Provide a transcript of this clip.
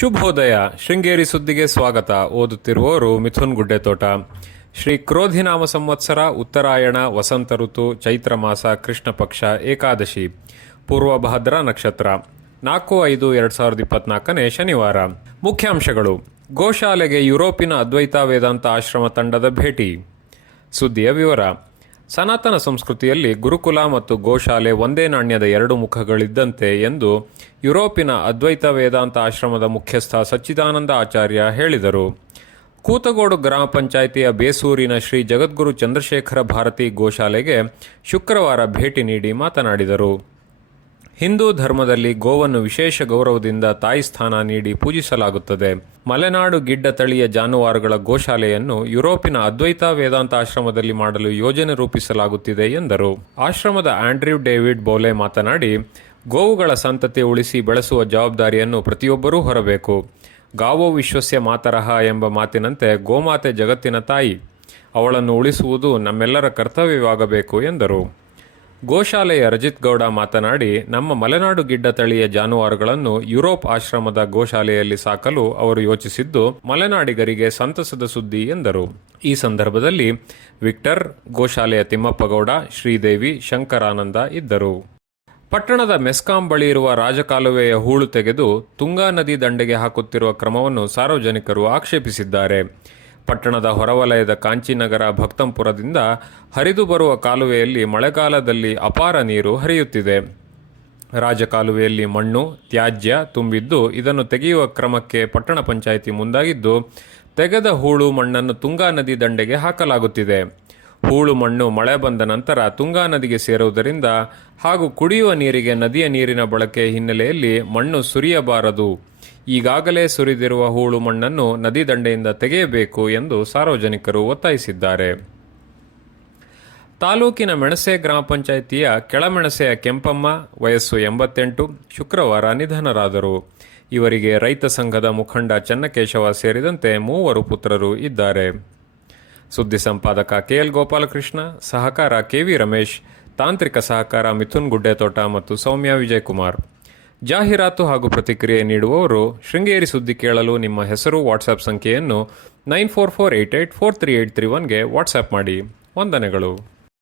ಶುಭೋದಯ. ಶೃಂಗೇರಿ ಸುದ್ದಿಗೆ ಸ್ವಾಗತ. ಓದುತ್ತಿರುವವರು ಮಿಥುನ್ ಗುಡ್ಡೆತೋಟ. ಶ್ರೀ ಕ್ರೋಧಿನಾಮ ಸಂವತ್ಸರ, ಉತ್ತರಾಯಣ, ವಸಂತ ಋತು, ಚೈತ್ರ ಮಾಸ, ಕೃಷ್ಣ ಪಕ್ಷ, ಏಕಾದಶಿ, ಪೂರ್ವಭಾದ್ರ ನಕ್ಷತ್ರ. 4/5/2024 ಶನಿವಾರ. ಮುಖ್ಯಾಂಶಗಳು. ಗೋಶಾಲೆಗೆ ಯುರೋಪಿನ ಅದ್ವೈತ ವೇದಾಂತ ಆಶ್ರಮ ತಂಡದ ಭೇಟಿ. ಸುದ್ದಿಯ ವಿವರ. ಸನಾತನ ಸಂಸ್ಕೃತಿಯಲ್ಲಿ ಗುರುಕುಲ ಮತ್ತು ಗೋಶಾಲೆ ಒಂದೇ ನಾಣ್ಯದ ಎರಡು ಮುಖಗಳಿದ್ದಂತೆ ಎಂದು ಯುರೋಪಿನ ಅದ್ವೈತ ವೇದಾಂತ ಆಶ್ರಮದ ಮುಖ್ಯಸ್ಥ ಸಚ್ಚಿದಾನಂದ ಆಚಾರ್ಯ ಹೇಳಿದರು. ಕೂತಗೋಡು ಗ್ರಾಮ ಪಂಚಾಯಿತಿಯ ಬೇಸೂರಿನ ಶ್ರೀ ಜಗದ್ಗುರು ಚಂದ್ರಶೇಖರ ಭಾರತಿ ಗೋಶಾಲೆಗೆ ಶುಕ್ರವಾರ ಭೇಟಿ ನೀಡಿ ಮಾತನಾಡಿದರು. ಹಿಂದೂ ಧರ್ಮದಲ್ಲಿ ಗೋವನ್ನು ವಿಶೇಷ ಗೌರವದಿಂದ ತಾಯಿ ಸ್ಥಾನ ನೀಡಿ ಪೂಜಿಸಲಾಗುತ್ತದೆ. ಮಲೆನಾಡು ಗಿಡ್ಡ ತಳಿಯ ಜಾನುವಾರುಗಳ ಗೋಶಾಲೆಯನ್ನು ಯುರೋಪಿನ ಅದ್ವೈತ ವೇದಾಂತ ಆಶ್ರಮದಲ್ಲಿ ಮಾಡಲು ಯೋಜನೆ ರೂಪಿಸಲಾಗುತ್ತಿದೆ ಎಂದರು. ಆಶ್ರಮದ ಆಂಡ್ರ್ಯೂ ಡೇವಿಡ್ ಬೋಲೆ ಮಾತನಾಡಿ, ಗೋವುಗಳ ಸಂತತಿ ಉಳಿಸಿ ಬೆಳೆಸುವ ಜವಾಬ್ದಾರಿಯನ್ನು ಪ್ರತಿಯೊಬ್ಬರೂ ಹೊರಬೇಕು. ಗಾವೋ ವಿಶ್ವಸ್ಯ ಮಾತರಹ ಎಂಬ ಮಾತಿನಂತೆ ಗೋಮಾತೆ ಜಗತ್ತಿನ ತಾಯಿ. ಅವಳನ್ನು ಉಳಿಸುವುದು ನಮ್ಮೆಲ್ಲರ ಕರ್ತವ್ಯವಾಗಬೇಕು ಎಂದರು. ಗೋಶಾಲೆಯ ರಜಿತ್ ಗೌಡ ಮಾತನಾಡಿ, ನಮ್ಮ ಮಲೆನಾಡು ಗಿಡ್ಡ ತಳಿಯ ಜಾನುವಾರುಗಳನ್ನು ಯುರೋಪ್ ಆಶ್ರಮದ ಗೋಶಾಲೆಯಲ್ಲಿ ಸಾಕಲು ಅವರು ಯೋಚಿಸಿದ್ದು ಮಲೆನಾಡಿಗರಿಗೆ ಸಂತಸದ ಸುದ್ದಿ ಎಂದರು. ಈ ಸಂದರ್ಭದಲ್ಲಿ ವಿಕ್ಟರ್, ಗೋಶಾಲೆಯ ತಿಮ್ಮಪ್ಪಗೌಡ, ಶ್ರೀದೇವಿ, ಶಂಕರಾನಂದ ಇದ್ದರು. ಪಟ್ಟಣದ ಮೆಸ್ಕಾಂ ಬಳಿ ಇರುವ ರಾಜಕಾಲುವೆಯ ಹೂಳು ತೆಗೆದು ತುಂಗಾ ನದಿ ದಂಡೆಗೆ ಹಾಕುತ್ತಿರುವ ಕ್ರಮವನ್ನು ಸಾರ್ವಜನಿಕರು ಆಕ್ಷೇಪಿಸಿದ್ದಾರೆ. ಪಟ್ಟಣದ ಹೊರವಲಯದ ಕಾಂಚಿನಗರ ಭಕ್ತಂಪುರದಿಂದ ಹರಿದು ಬರುವ ಕಾಲುವೆಯಲ್ಲಿ ಮಳೆಗಾಲದಲ್ಲಿ ಅಪಾರ ನೀರು ಹರಿಯುತ್ತಿದೆ. ರಾಜಕಾಲುವೆಯಲ್ಲಿ ಮಣ್ಣು, ತ್ಯಾಜ್ಯ ತುಂಬಿದ್ದು ಇದನ್ನು ತೆಗೆಯುವ ಕ್ರಮಕ್ಕೆ ಪಟ್ಟಣ ಪಂಚಾಯಿತಿ ಮುಂದಾಗಿದ್ದು, ತೆಗೆದ ಹೂಳು ಮಣ್ಣನ್ನು ತುಂಗಾ ನದಿ ದಂಡೆಗೆ ಹಾಕಲಾಗುತ್ತಿದೆ. ಹೂಳು ಮಣ್ಣು ಮಳೆ ಬಂದ ನಂತರ ತುಂಗಾ ನದಿಗೆ ಸೇರುವುದರಿಂದ ಹಾಗೂ ಕುಡಿಯುವ ನೀರಿಗೆ ನದಿಯ ನೀರಿನ ಬಳಕೆ ಹಿನ್ನೆಲೆಯಲ್ಲಿ ಮಣ್ಣು ಸುರಿಯಬಾರದು. ಈಗಾಗಲೇ ಸುರಿದಿರುವ ಹೂಳು ಮಣ್ಣನ್ನು ನದಿ ದಂಡೆಯಿಂದ ತೆಗೆಯಬೇಕು ಎಂದು ಸಾರ್ವಜನಿಕರು ಒತ್ತಾಯಿಸಿದ್ದಾರೆ. ತಾಲೂಕಿನ ಮೆಣಸೆ ಗ್ರಾಮ ಪಂಚಾಯಿತಿಯ ಕೆಳಮೆಣಸೆಯ ಕೆಂಪಮ್ಮ, ವಯಸ್ಸು 88, ಶುಕ್ರವಾರ ನಿಧನರಾದರು. ಇವರಿಗೆ ರೈತ ಸಂಘದ ಮುಖಂಡ ಚನ್ನಕೇಶವ ಸೇರಿದಂತೆ 3 ಪುತ್ರರು ಇದ್ದಾರೆ. ಸುದ್ದಿ ಸಂಪಾದಕ ಕೆಎಲ್ ಗೋಪಾಲಕೃಷ್ಣ, ಸಹಕಾರ ಕೆವಿ ರಮೇಶ್, ತಾಂತ್ರಿಕ ಸಹಕಾರ ಮಿಥುನ್ ಗುಡ್ಡೆತೋಟ ಮತ್ತು ಸೌಮ್ಯ ವಿಜಯಕುಮಾರ್. ಜಾಹೀರಾತು ಹಾಗೂ ಪ್ರತಿಕ್ರಿಯೆ ನೀಡುವವರು ಶೃಂಗೇರಿ ಸುದ್ದಿ ಕೇಳಲು ನಿಮ್ಮ ಹೆಸರು, ವಾಟ್ಸ್ಆಪ್ ಸಂಖ್ಯೆಯನ್ನು 9448843831ಗೆ ವಾಟ್ಸ್ಆಪ್ ಮಾಡಿ. ವಂದನೆಗಳು.